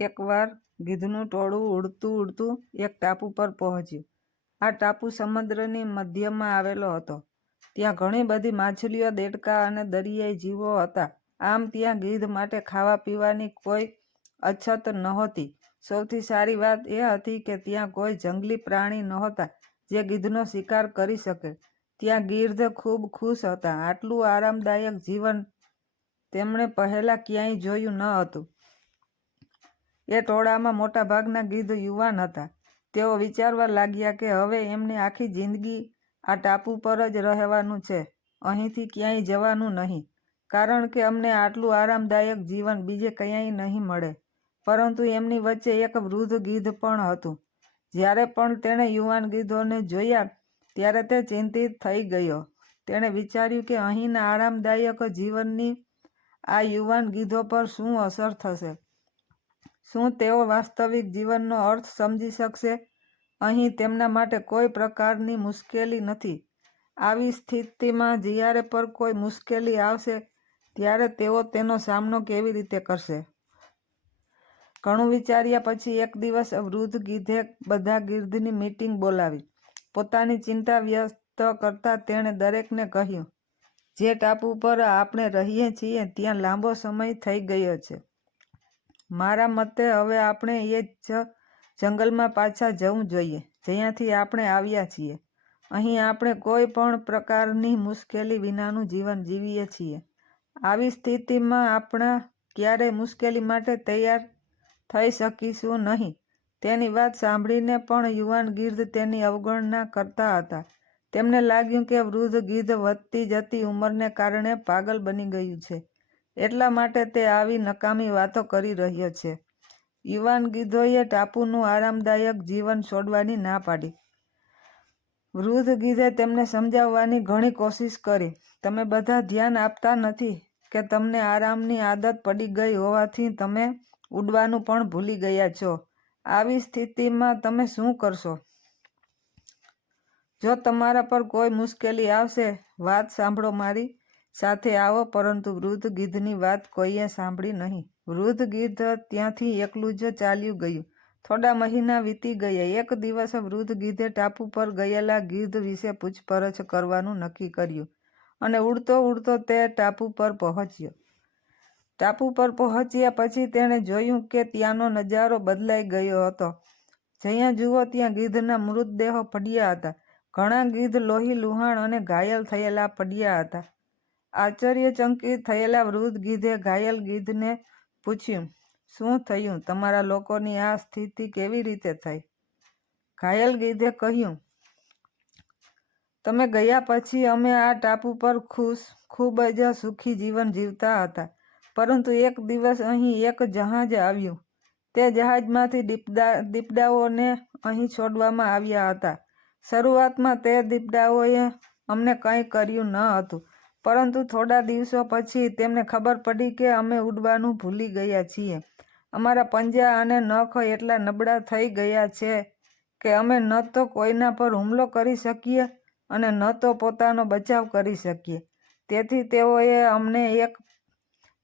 એકવાર ગીધનું ટોળું ઉડતું ઉડતું એક ટાપુ પર પહોંચ્યું. આ ટાપુ સમુદ્રની મધ્યમાં આવેલો હતો. ત્યાં ઘણી બધી માછલીઓ, દેડકા અને દરિયાઈ જીવો હતા. આમ ત્યાં ગીધ માટે ખાવા પીવાની કોઈ અછત નહોતી. સૌથી સારી વાત એ હતી કે ત્યાં કોઈ જંગલી પ્રાણી નહોતા જે ગીધનો શિકાર કરી શકે. ત્યાં ગીર્ધ ખૂબ ખુશ હતા. આટલું આરામદાયક જીવન તેમણે પહેલાં ક્યાંય જોયું ન હતું. એ ટોળામાં મોટાભાગના ગીધ યુવાન હતા. તેઓ વિચારવા લાગ્યા કે હવે એમને આખી જિંદગી આ ટાપુ પર જ રહેવાનું છે, અહીંથી ક્યાંય જવાનું નહીં, કારણ કે અમને આટલું આરામદાયક જીવન બીજે ક્યાંય નહીં મળે. પરંતુ એમની વચ્ચે એક વૃદ્ધ ગીધ પણ હતું. જ્યારે પણ તેણે યુવાન ગીધોને જોયા ત્યારે તે ચિંતિત થઈ ગયો. તેણે વિચાર્યું કે અહીંના આરામદાયક જીવનની આ યુવાન ગીધો પર શું અસર થશે? શું તેઓ વાસ્તવિક જીવનનો અર્થ સમજી શકશે? અહીં તેમના માટે કોઈ પ્રકારની મુશ્કેલી નથી. આવી સ્થિતિમાં જ્યારે પણ કોઈ મુશ્કેલી આવશે ત્યારે તેઓ તેનો સામનો કેવી રીતે કરશે? ઘણું વિચાર્યા પછી એક દિવસ વૃદ્ધ ગીધે બધા ગીર્ધની મીટિંગ બોલાવી. પોતાની ચિંતા વ્યસ્ત કરતાં તેણે દરેકને કહ્યું, જે ટાપુ પર આપણે રહીએ છીએ ત્યાં લાંબો સમય થઈ ગયો છે. મારા મતે હવે આપણે એ જ જંગલમાં પાછા જવું જોઈએ જ્યાંથી આપણે આવ્યા છીએ. અહીં આપણે કોઈ પણ પ્રકારની મુશ્કેલી વિનાનું જીવન જીવીએ છીએ. આવી સ્થિતિમાં આપણે ક્યારેય મુશ્કેલી માટે તૈયાર થઈ શકીશું નહીં. તેની વાત સાંભળીને પણ યુવાન ગીર્ધ તેની અવગણના કરતા હતા. તેમને લાગ્યું કે વૃદ્ધ ગીધ વધતી જતી ઉંમરને કારણે પાગલ બની ગયું છે, એટલા માટે તે આવી નકામી વાતો કરી રહ્યો છે. યુવાન ગીધોએ ટાપુનું આરામદાયક જીવન છોડવાની ના પાડી. વૃદ્ધ ગીધે તેમને સમજાવવાની ઘણી કોશિશ કરી. તમે બધા ધ્યાન આપતા નથી કે તમને આરામની આદત પડી ગઈ હોવાથી તમે ઉડવાનું પણ ભૂલી ગયા છો. આવી સ્થિતિમાં તમે શું કરશો? જો તમારા પર કોઈ મુશ્કેલી આવશે, વાત સાંભળો મારી સાથે આવો, પરંતુ વૃદ્ધ ગીધની વાત કોઈએ સાંભળી નહીં. વૃદ્ધ ગીધ ત્યાંથી એકલું જ ચાલ્યું ગયું. થોડા મહિના વીતી ગયા. એક દિવસ વૃદ્ધ ગીધે ટાપુ પર ગયેલા ગીધ વિશે પૂછપરછ કરવાનું નક્કી કર્યું અને ઉડતો ઉડતો તે ટાપુ પર પહોંચ્યો. ટાપુ પર પહોંચ્યા પછી તેણે જોયું કે ત્યાંનો નજારો બદલાઈ ગયો હતો. જ્યાં જુઓ ત્યાં ગીધના મૃતદેહો પડ્યા હતા. ઘણા ગીધ લોહી, લુહાણ અને ઘાયલ થયેલા પડ્યા હતા. આશ્ચર્યચકિત થયેલા વૃદ્ધ ગીધે ઘાયલ ગીધને પૂછ્યું, શું થયું? તમારા લોકોની આ સ્થિતિ કેવી રીતે થઈ? ઘાયલ ગીધે કહ્યું, તમે ગયા પછી અમે આ ટાપુ પર ખુશ, ખૂબ જ સુખી જીવન જીવતા હતા. પરંતુ એક દિવસ અહીં એક જહાજ આવ્યું. તે જહાજમાંથી દીપડા દીપડાઓને અહીં છોડવામાં આવ્યા હતા. શરૂઆતમાં તે દીપડાઓએ અમને કંઈ કર્યું ન હતું, પરંતુ થોડા દિવસો પછી તેમને ખબર પડી કે અમે ઉડવાનું ભૂલી ગયા છીએ. અમારા પંજા અને નખ એટલા નબળા થઈ ગયા છે કે અમે ન તો કોઈના પર હુમલો કરી શકીએ અને ન તો પોતાનો બચાવ કરી શકીએ. તેથી તેઓએ અમને એક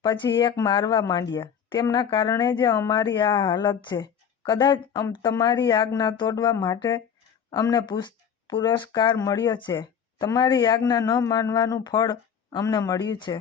પછી એક મારવા માંડ્યા. તેમના કારણે જ અમારી આ હાલત છે. કદાચ તમારી આજ્ઞા તોડવા માટે અમને પુરસ્કાર મળ્યો છે. તમારી આજ્ઞા ન માનવાનું ફળ અમને મળ્યું છે.